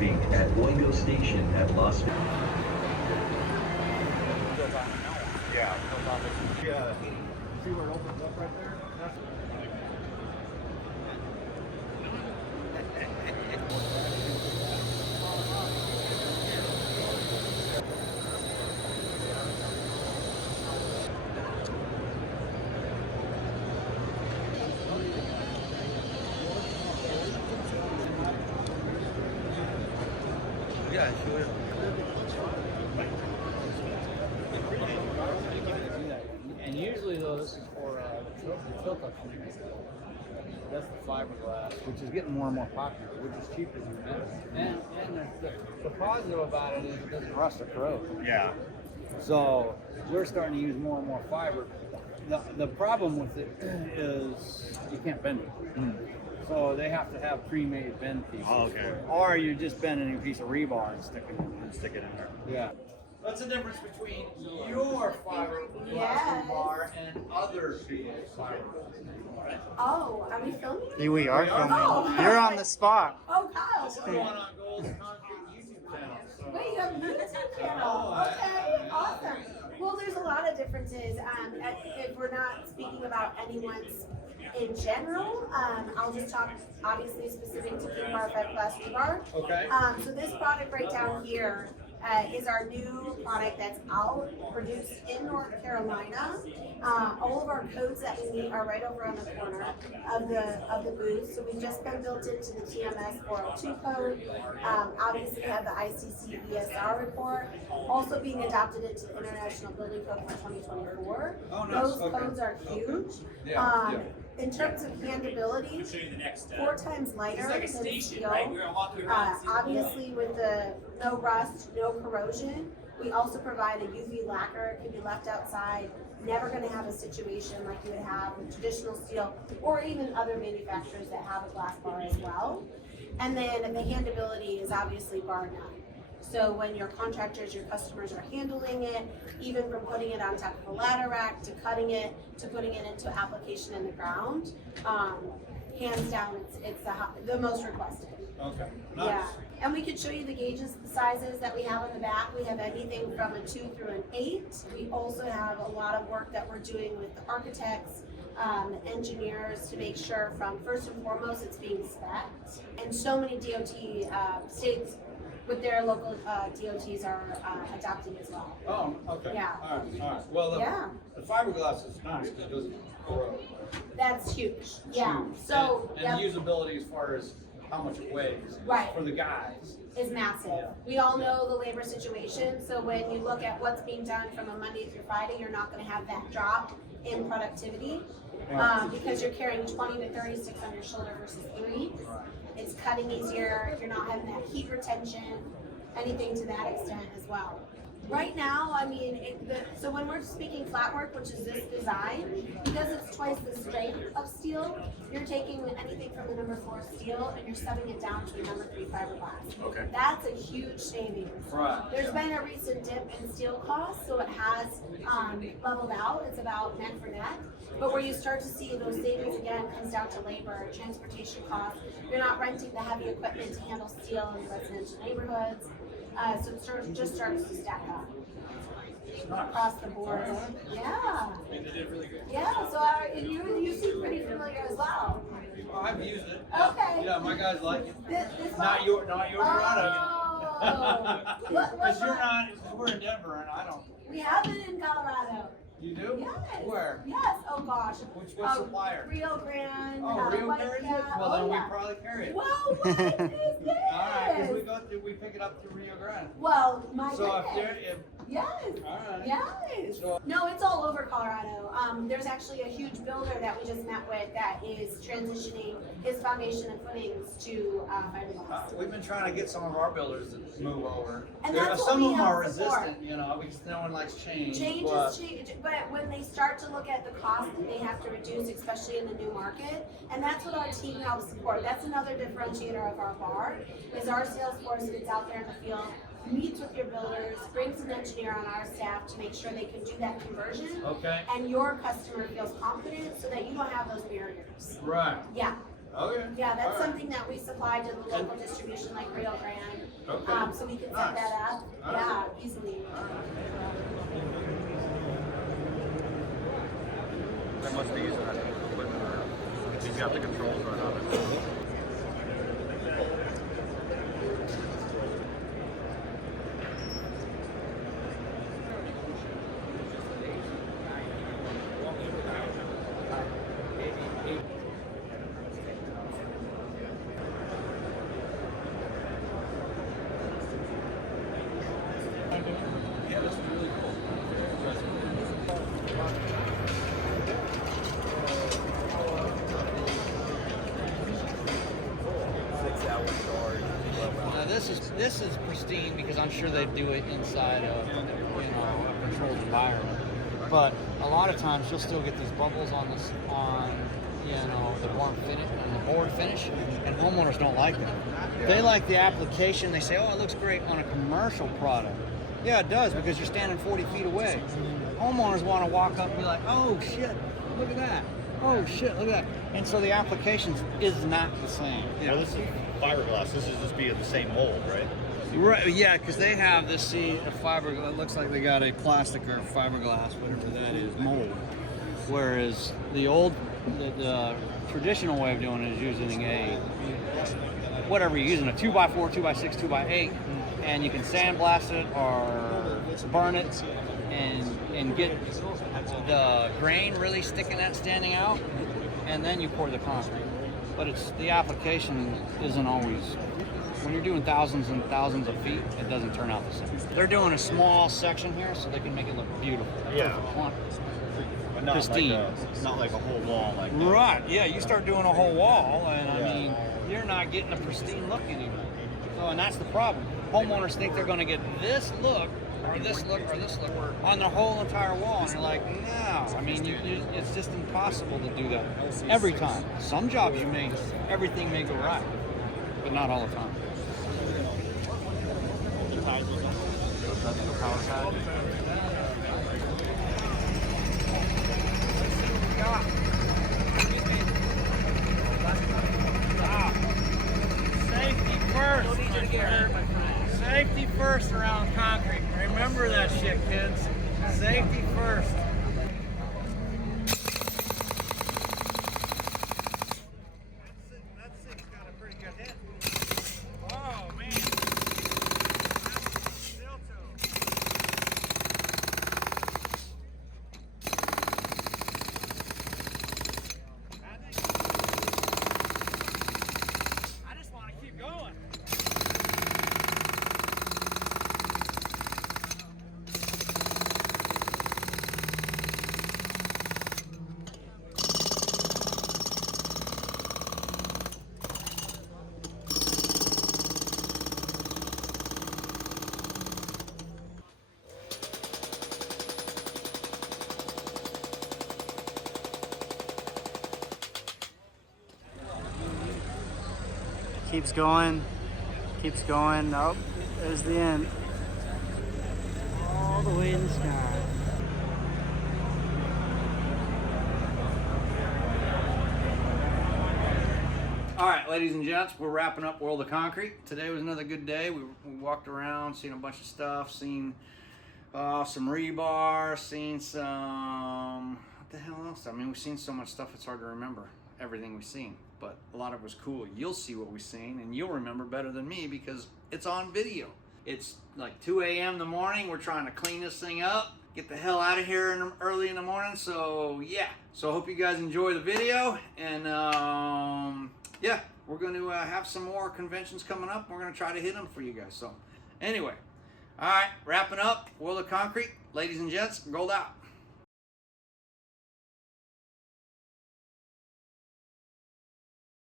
arriving at Boingo Station at Las Vegas. Yeah. See where it opens up right there? Yeah, sure. And usually though, this is for the tilt up. That's the fiberglass, which is getting more and more popular, which is cheaper than metal. And the positive about it is it doesn't rust or corrode. Yeah. So we're starting to use more and more fiber. The problem with it is you can't bend it. So they have to have pre-made bend pieces. Oh, okay. Or you're just bending a piece of rebar and sticking it in. Stick it in there. Yeah. What's the difference between your fiberglass rebar and other people's fiberglass? Oh, are we filming? We are filming. Oh. You're on the spot. Oh, Kyle. This is going on Gold's Concrete YouTube channel. So. Wait, you have a YouTube channel. Okay, awesome. Well, there's a lot of differences. If we're not speaking about anyone's in general, I'll just talk obviously specific to Rebar Fiberglass Rebar. Okay. So this product right down here is our new product that's out, produced in North Carolina. All of our codes that we need are right over on the corner of the booth. So we've just been built into the TMS 402 code. Obviously, we have the ICC ESR report, also being adopted into the International Building Code for 2024. Oh, nice. Those Okay. codes are huge. Yeah. In terms of handability, 4 times lighter than steel. Obviously, with the no rust, no corrosion, we also provide a UV lacquer. It can be left outside. Never going to have a situation like you would have with traditional steel or even other manufacturers that have a glass bar as well. And then the handability is obviously bar none. So when your contractors, your customers are handling it, even from putting it on top of a ladder rack to cutting it to putting it into application in the ground, hands down, it's the most requested. Okay. Nice. Yeah, and we could show you the gauges, the sizes that we have on the back. We have anything from a 2 through an 8. We also have a lot of work that we're doing with the architects, engineers to make sure from first and foremost it's being spec'd. And so many DOT states with their local DOTs are adopting as well. Oh, okay. Yeah. All right. Well, the fiberglass is nice because it doesn't corrode. That's huge. Yeah. Huge. So and the usability as far as how much it weighs Right. for the guys. is massive. Yeah. We all know the labor situation, so when you look at what's being done from a Monday through Friday, you're not going to have that drop in productivity because you're carrying 20 to 36 on your shoulder versus 3. Right. It's cutting easier, you're not having that heat retention, anything to that extent as well. Right now, I mean, so when we're speaking flat work, which is this design, because it's twice the strength of steel, you're taking anything from the number 4 steel and you're subbing it down to a number 3 fiberglass. Okay. That's a huge savings. Right. There's been a recent dip in steel costs, so it has leveled out. It's about neck for neck. But where you start to see those savings again comes down to labor, transportation costs. You're not renting the heavy equipment to handle steel in residential neighborhoods. So it just starts to stack up across the board. Yeah. And they did really good. Yeah, so you seem pretty familiar as well. Well, I've used it. Okay. Yeah, my guys like it. This Not your product. Oh. Because we're in Denver and I don't. We have it in Colorado. You do? Yes. Where? Yes. Oh gosh. What supplier? Rio Grande. Oh, Rio White carries it? Cat. Well, then Oh, we yeah. probably carry it. Whoa, what is this? All right, because we pick it up through Rio Grande. Well, my So if goodness. they're, Yes. all right. Yes. So- No, it's all over Colorado. There's actually a huge builder that we just met with that is transitioning his foundation and footings to fiberglass. We've been trying to get some of our builders to move over. And that's what some we of them are help support. resistant, you know, because no one likes change. Change but is change, but when they start to look at the cost that they have to reduce, especially in the new market, and that's what our team helps support. That's another differentiator of our bar, is our sales force gets out there in the field, meets with your builders, brings an engineer on our staff to make sure they can do that conversion. Okay. And your customer feels confident so that you don't have those barriers. Right. Yeah. Okay. Yeah, that's All right. something that we supply to the local distribution like Rio Grande. Okay. So we can set that up. Yeah, easily. They must be using that equipment or he's got the controls right on it. This is pristine because I'm sure they do it inside of a controlled environment. But a lot of times you'll still get these bubbles on the board finish, and homeowners don't like that. They like the application. They say, "Oh, it looks great on a commercial product." Yeah, it does because you're standing 40 feet away. Homeowners want to walk up and be like, "Oh shit, look at that! Oh shit, look at that!" And so the application is not the same. Well, this is fiberglass. This is just be of the same mold, right? Right, yeah, because they have this, a fiberglass. It looks like they got a plastic or fiberglass, whatever that is, mold. Whereas the traditional way of doing it is using whatever you're using, a 2x4, 2x6, 2x8, and you can sandblast it or burn it and get the grain really standing out, and then you pour the concrete. But the application isn't always. When you're doing thousands and thousands of feet, it doesn't turn out the same. They're doing a small section here so they can make it look beautiful. Yeah. Perfect. Not Pristine. Not like a whole wall like that. Right, yeah, you start doing a whole wall, and I mean, you're not getting a pristine look anymore. So, and that's the problem. Homeowners think they're going to get this look, or this look, or this look on the whole entire wall, and they're like, no. I mean, it's just impossible to do that every time. Some jobs everything may go right, but not all the time. Safety first. Safety first around concrete. Remember that shit, kids. Safety first. That thing's got a pretty good hit. Oh man. Still I just want to keep going. Keeps going, keeps going. Nope, there's the end. All the way in the sky. All right, ladies and gents, we're wrapping up World of Concrete. Today was another good day. We walked around, seen a bunch of stuff, seen some rebar, seen some, what the hell else? I mean, we've seen so much stuff, it's hard to remember everything we've seen, but a lot of it was cool. You'll see what we've seen, and you'll remember better than me because it's on video. It's like 2 a.m. in the morning. We're trying to clean this thing up, get the hell out of here early in the morning. So yeah, so I hope you guys enjoy the video, and yeah, we're going to have some more conventions coming up. We're going to try to hit them for you guys. So anyway, all right, wrapping up World of Concrete. Ladies and gents, Gold out.